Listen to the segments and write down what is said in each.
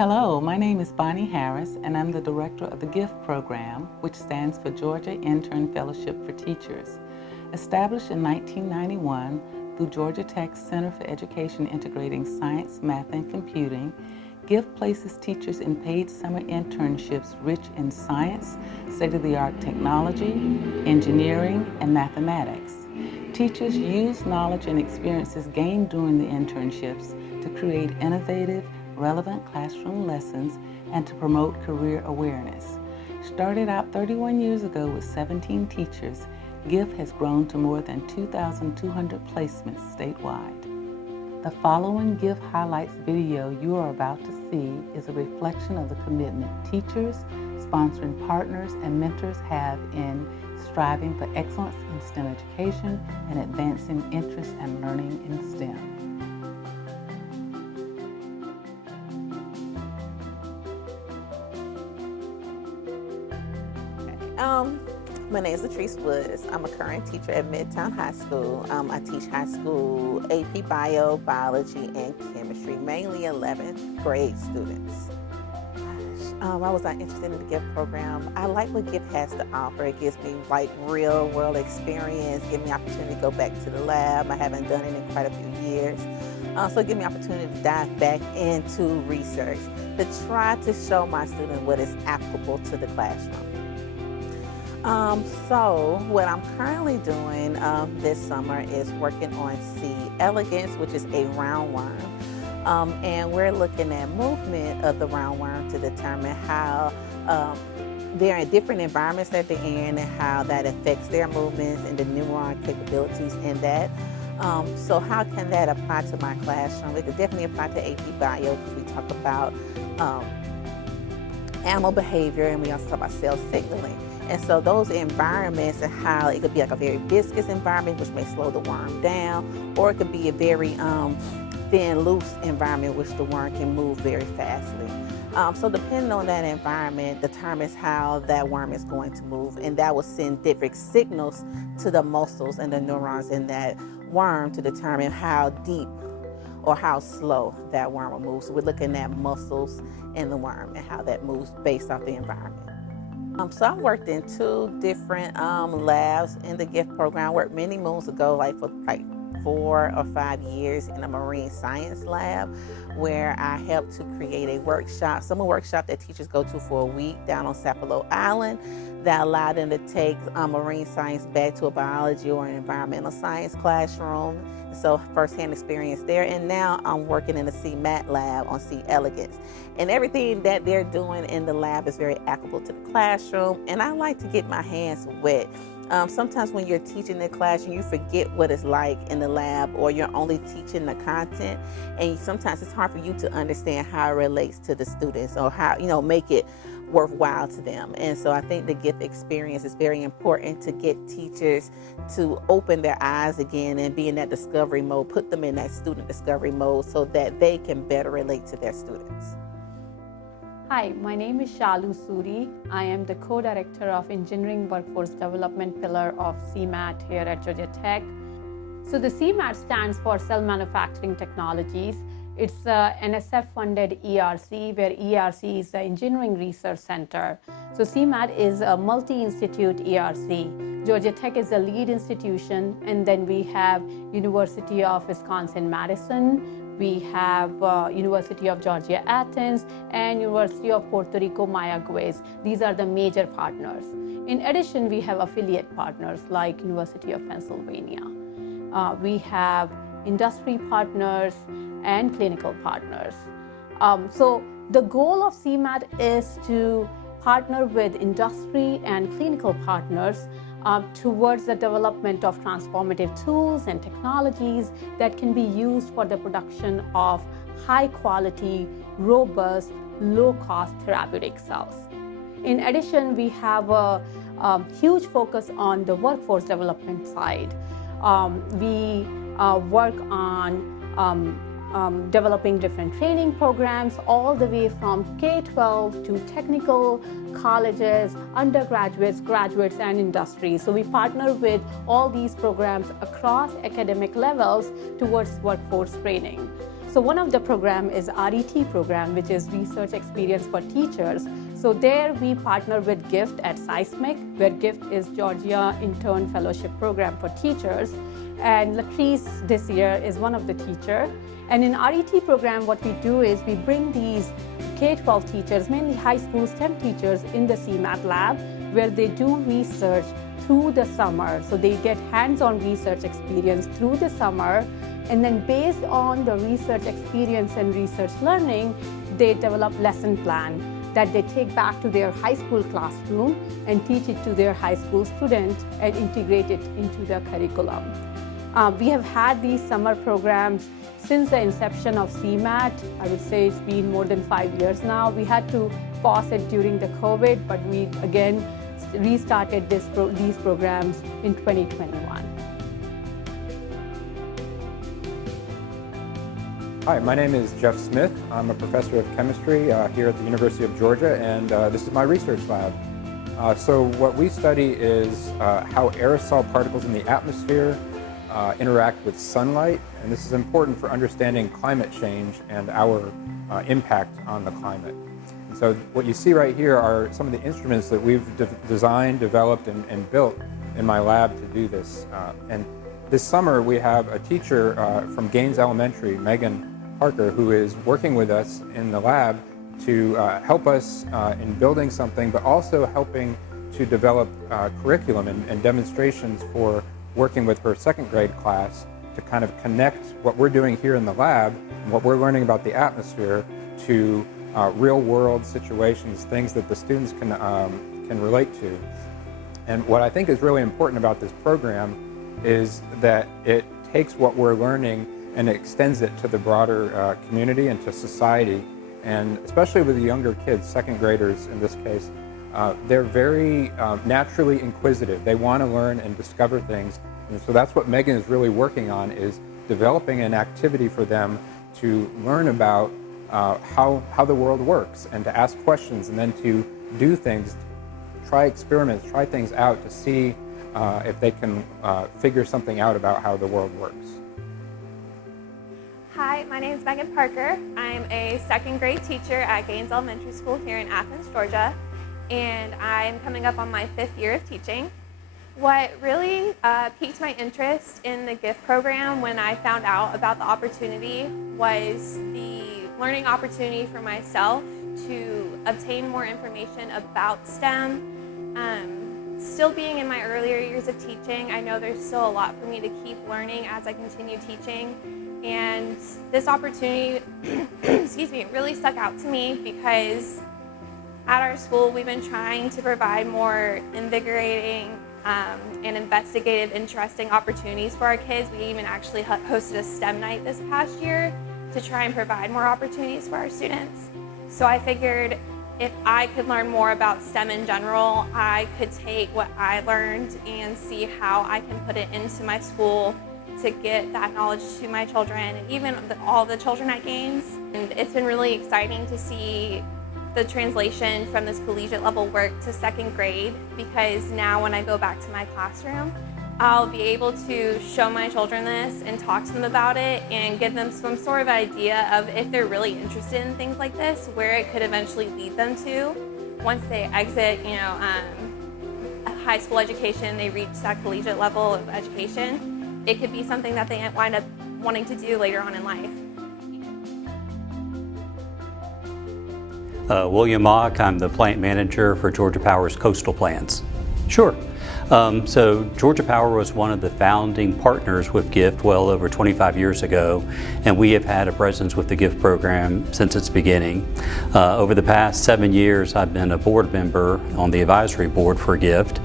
Hello, my name is Bonnie Harris, and I'm the director of the GIFT program, which stands for Georgia Intern Fellowship for Teachers. Established in 1991 through Georgia Tech's Center for Education Integrating Science, Math, and Computing, GIFT places teachers in paid summer internships rich in science, state-of-the-art technology, engineering, and mathematics. Teachers use knowledge and experiences gained during the internships to create innovative, relevant classroom lessons and to promote career awareness. Started out 31 years ago with 17 teachers, GIFT has grown to more than 2,200 placements statewide. The following GIFT highlights video you are about to see is a reflection of the commitment teachers, sponsoring partners, and mentors have in striving for excellence in STEM education and advancing interest and learning in STEM. My name is Latrice Woods. I'm a current teacher at Midtown High School. I teach high school AP Bio, Biology, and Chemistry, mainly 11th grade students. I was not interested in the GIFT program. I like what GIFT has to offer. It gives me like real world experience, give me opportunity to go back to the lab. I haven't done it in quite a few years. So give me opportunity to dive back into research to try to show my students what is applicable to the classroom. So what I'm currently doing this summer is working on C. elegans, which is a roundworm. And we're looking at movement of the roundworm to determine how they're in different environments that they're in and how that affects their movements and the neuron capabilities in that. So how can that apply to my classroom? It could definitely apply to AP Bio because we talk about animal behavior and we also talk about cell signaling. And so those environments and how it could be like a very viscous environment, which may slow the worm down, or it could be a very thin, loose environment, which the worm can move very fastly. So depending on that environment determines how that worm is going to move, and that will send different signals to the muscles and the neurons in that worm to determine how deep or how slow that worm will move. So we're looking at muscles in the worm and how that moves based off the environment. So I've worked in 2 different labs in the GIFT program. I worked many moons ago, for 4 or 5 years in a marine science lab where I helped to create a workshop, summer workshop that teachers go to for a week down on Sapelo Island that allowed them to take marine science back to a biology or an environmental science classroom. So firsthand experience there. And now I'm working in the CMAT lab on C. elegans. And everything that they're doing in the lab is very applicable to the classroom. And I like to get my hands wet. Sometimes when you're teaching in the classroom, you forget what it's like in the lab, or you're only teaching the content. And sometimes it's hard for you to understand how it relates to the students or how, make it worthwhile to them. And so I think the GIFT experience is very important to get teachers to open their eyes again and be in that discovery mode, put them in that student discovery mode so that they can better relate to their students. Hi, my name is Shalu Suri. I am the co-director of Engineering Workforce Development Pillar of CMAT here at Georgia Tech. So the CMAT stands for Cell Manufacturing Technologies. It's a NSF-funded ERC, where ERC is the Engineering Research Center. So CMAT is a multi-institute ERC. Georgia Tech is the lead institution, and then we have University of Wisconsin-Madison, we have University of Georgia Athens, and University of Puerto Rico Mayagüez. These are the major partners. In addition, we have affiliate partners like University of Pennsylvania. We have industry partners and clinical partners. So the goal of CMAT is to partner with industry and clinical partners towards the development of transformative tools and technologies that can be used for the production of high quality, robust, low cost therapeutic cells. In addition, we have a huge focus on the workforce development side. We work on developing different training programs all the way from K-12 to technical colleges, undergraduates, graduates, and industry. So we partner with all these programs across academic levels towards workforce training. So one of the program is RET program, which is Research Experience for Teachers. So there we partner with GIFT at CEISMC, where GIFT is Georgia Intern Fellowship Program for Teachers. And Latrice this year is one of the teachers. And in RET program, what we do is we bring these K-12 teachers, mainly high school STEM teachers, in the CMAT lab, where they do research through the summer. So they get hands-on research experience through the summer. And then based on the research experience and research learning, they develop lesson plan that they take back to their high school classroom and teach it to their high school students and integrate it into the curriculum. We have had these summer programs since the inception of CMAT. I would say it's been more than 5 years now. We had to pause it during the COVID, but we again restarted these programs in 2021. Hi, my name is Jeff Smith. I'm a professor of chemistry here at the University of Georgia, and this is my research lab. So what we study is how aerosol particles in the atmosphere interact with sunlight, and this is important for understanding climate change and our impact on the climate. And so what you see right here are some of the instruments that we've designed, developed, and built in my lab to do this. And this summer we have a teacher from Gaines Elementary, Megan Parker, who is working with us in the lab to help us in building something, but also helping to develop curriculum and demonstrations for working with her second grade class to kind of connect what we're doing here in the lab and what we're learning about the atmosphere to real world situations, things that the students can relate to. And what I think is really important about this program is that it takes what we're learning and extends it to the broader community and to society. And especially with the younger kids, second graders in this case, they're very naturally inquisitive. They want to learn and discover things. And so that's what Megan is really working on, is developing an activity for them to learn about how the world works and to ask questions and then to do things, try experiments, try things out to see if they can figure something out about how the world works. Hi, my name is Megan Parker. I'm a second grade teacher at Gaines Elementary School here in Athens, Georgia, and I'm coming up on my 5th year of teaching. What really piqued my interest in the GIFT program when I found out about the opportunity was the learning opportunity for myself to obtain more information about STEM. Still being in my earlier years of teaching, I know there's still a lot for me to keep learning as I continue teaching. And this opportunity, excuse me, really stuck out to me because at our school we've been trying to provide more invigorating and investigative, interesting opportunities for our kids. We even actually hosted a STEM night this past year to try and provide more opportunities for our students. So I figured if I could learn more about STEM in general, I could take what I learned and see how I can put it into my school to get that knowledge to my children and even all the children at Gaines. And it's been really exciting to see the translation from this collegiate level work to second grade, because now when I go back to my classroom, I'll be able to show my children this and talk to them about it and give them some sort of idea of, if they're really interested in things like this, where it could eventually lead them to once they exit, high school education, they reach that collegiate level of education. It could be something that they wind up wanting to do later on in life. William Mock, I'm the plant manager for Georgia Power's coastal plants. Sure. So Georgia Power was one of the founding partners with GIFT well over 25 years ago, and we have had a presence with the GIFT program since its beginning. Over the past 7 years, I've been a board member on the advisory board for GIFT,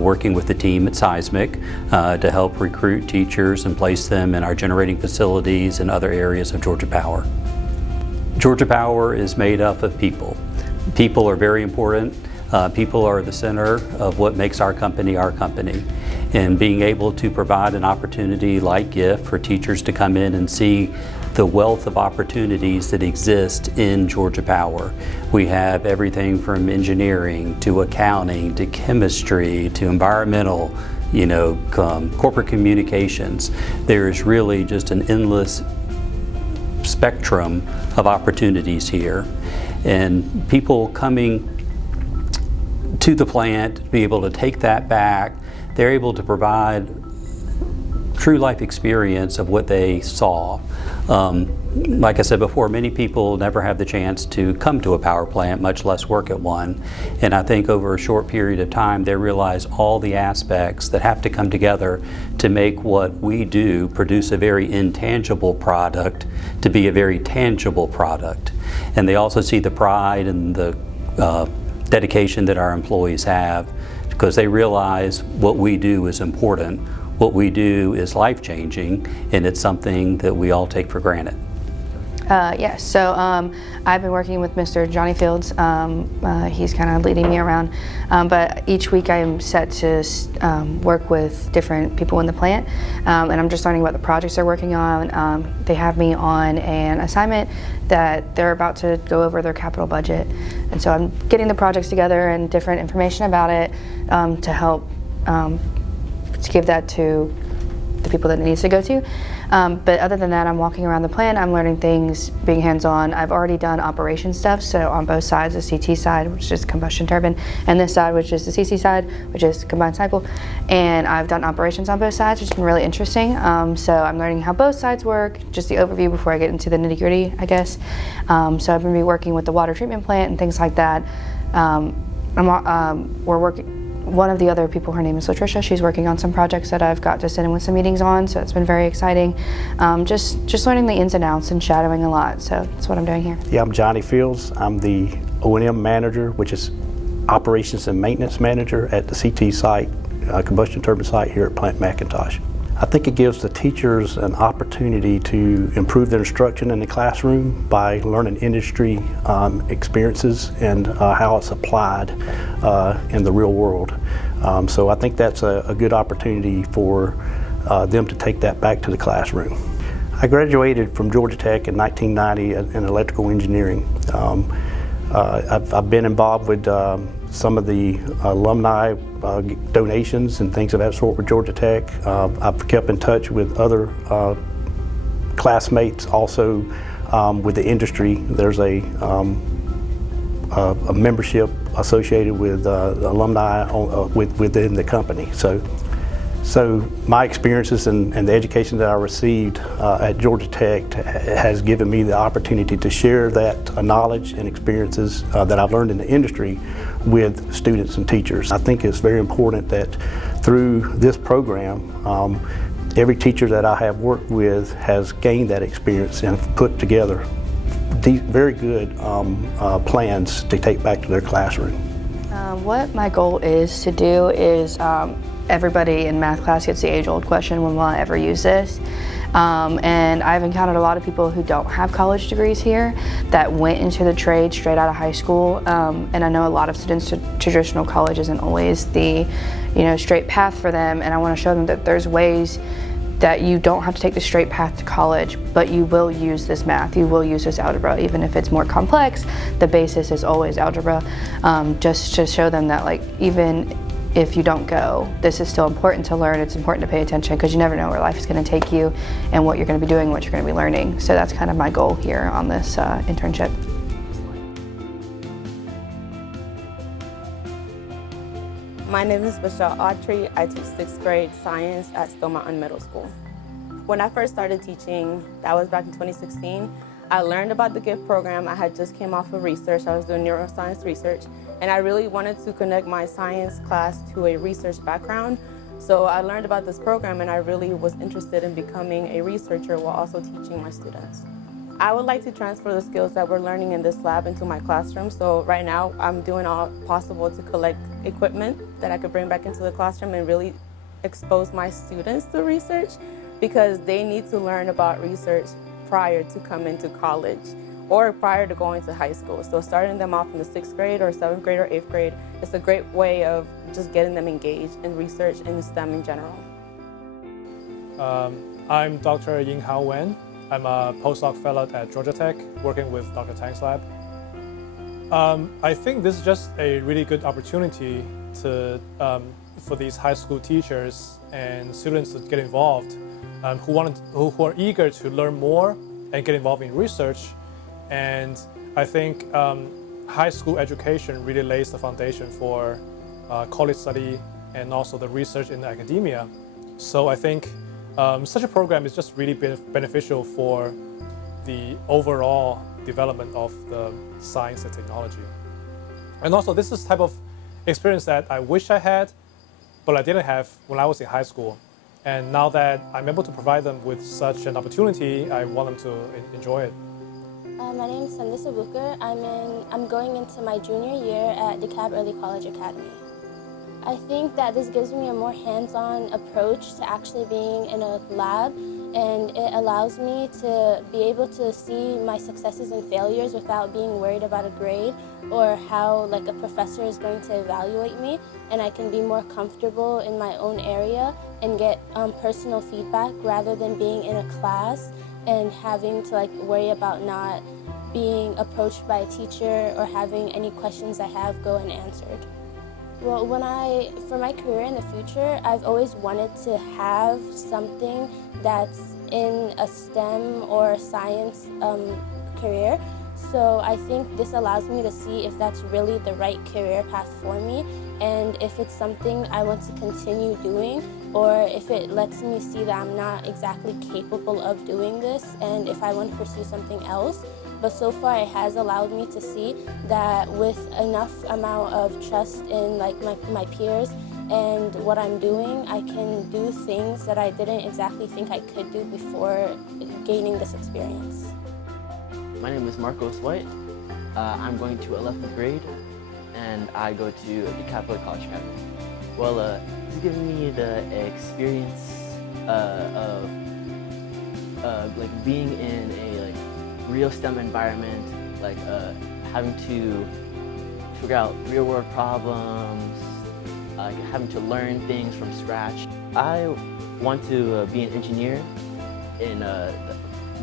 working with the team at CEISMC to help recruit teachers and place them in our generating facilities and other areas of Georgia Power. Georgia Power is made up of people. People are very important. People are the center of what makes our company. And being able to provide an opportunity like GIFT for teachers to come in and see the wealth of opportunities that exist in Georgia Power. We have everything from engineering to accounting to chemistry to environmental, corporate communications. There is really just an endless spectrum of opportunities here. And people coming to the plant, be able to take that back, they're able to provide true life experience of what they saw. Like I said before, many people never have the chance to come to a power plant, much less work at one. And I think over a short period of time, they realize all the aspects that have to come together to make what we do produce a very intangible product to be a very tangible product. And they also see the pride and the dedication that our employees have, because they realize what we do is important. What we do is life-changing, and it's something that we all take for granted. Yes, so I've been working with Mr. Johnny Fields. He's kind of leading me around, but each week I am set to work with different people in the plant, and I'm just learning what the projects they're working on. They have me on an assignment that they're about to go over their capital budget, and so I'm getting the projects together and different information about it to help to give that to the people that it needs to go to. But other than that, I'm walking around the plant, I'm learning things, being hands-on. I've already done operation stuff, so on both sides, the CT side, which is combustion turbine, and this side, which is the CC side, which is combined cycle. And I've done operations on both sides, which has been really interesting. So I'm learning how both sides work, just the overview before I get into the nitty-gritty, I guess. So I'm going to be working with the water treatment plant and things like that. We're working. One of the other people, her name is Latricia, she's working on some projects that I've got to sit in with some meetings on, so it's been very exciting. Just learning the ins and outs and shadowing a lot, so that's what I'm doing here. Yeah, I'm Johnny Fields. I'm the O&M manager, which is operations and maintenance manager at the CT site, combustion turbine site here at Plant McIntosh. I think it gives the teachers an opportunity to improve their instruction in the classroom by learning industry experiences and how it's applied in the real world. So I think that's a good opportunity for them to take that back to the classroom. I graduated from Georgia Tech in 1990 in electrical engineering. I've been involved with some of the alumni donations and things of that sort with Georgia Tech. I've kept in touch with other classmates also with the industry. There's a membership associated with alumni within the company. So my experiences and the education that I received at Georgia Tech has given me the opportunity to share that knowledge and experiences that I've learned in the industry with students and teachers. I think it's very important that through this program, every teacher that I have worked with has gained that experience and put together very good plans to take back to their classroom. What my goal is to do is everybody in math class gets the age-old question, when will I ever use this? And I've encountered a lot of people who don't have college degrees here that went into the trade straight out of high school. And I know a lot of students to traditional college isn't always the straight path for them. And I want to show them that there's ways that you don't have to take the straight path to college, but you will use this math, you will use this algebra, even if it's more complex, the basis is always algebra. Just to show them that even if you don't go, this is still important to learn, it's important to pay attention because you never know where life is going to take you and what you're going to be doing, what you're going to be learning. So that's kind of my goal here on this internship. My name is Michelle Autry. I teach 6th grade science at Stone Mountain Middle School. When I first started teaching, that was back in 2016, I learned about the GIFT program. I had just came off of research. I was doing neuroscience research, and I really wanted to connect my science class to a research background. So I learned about this program, and I really was interested in becoming a researcher while also teaching my students. I would like to transfer the skills that we're learning in this lab into my classroom. So right now, I'm doing all possible to collect equipment that I could bring back into the classroom and really expose my students to research, because they need to learn about research prior to coming to college or prior to going to high school. So starting them off in the 6th grade or 7th grade or 8th grade is a great way of just getting them engaged in research in STEM in general. I'm Dr. Ying-Hao Wen. I'm a postdoc fellow at Georgia Tech, working with Dr. Tang's lab. I think this is just a really good opportunity for these high school teachers and students to get involved, who are eager to learn more and get involved in research. And I think high school education really lays the foundation for college study and also the research in academia. So I think such a program is just really beneficial for the overall development of the science and technology. And also this is the type of experience that I wish I had, but I didn't have when I was in high school. And now that I'm able to provide them with such an opportunity, I want them to enjoy it. My name is Sandisa Booker. I'm going into my junior year at DeKalb Early College Academy. I think that this gives me a more hands-on approach to actually being in a lab, and it allows me to be able to see my successes and failures without being worried about a grade or how like a professor is going to evaluate me, and I can be more comfortable in my own area and get personal feedback rather than being in a class and having to like worry about not being approached by a teacher or having any questions I have go unanswered. Well, for my career in the future, I've always wanted to have something that's in a STEM or science career. So I think this allows me to see if that's really the right career path for me, and if it's something I want to continue doing, or if it lets me see that I'm not exactly capable of doing this, and if I want to pursue something else. But so far it has allowed me to see that with enough amount of trust in like my peers and what I'm doing, I can do things that I didn't exactly think I could do before gaining this experience. My name is Marcos White. I'm going to 11th grade and I go to DeKalb Early College Academy. Well, it's given me the experience of like being in a real STEM environment, like having to figure out real-world problems, having to learn things from scratch. I want to be an engineer, and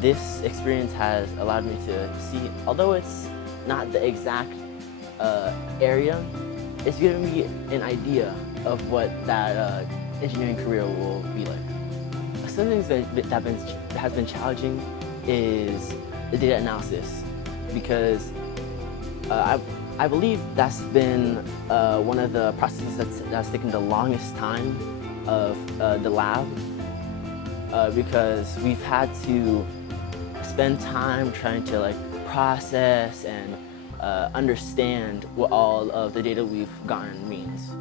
this experience has allowed me to see, although it's not the exact area, it's given me an idea of what that engineering career will be like. Some things that has been challenging is the data analysis, because I believe that's been one of the processes that's taken the longest time of the lab, because we've had to spend time trying to like process and understand what all of the data we've gotten means.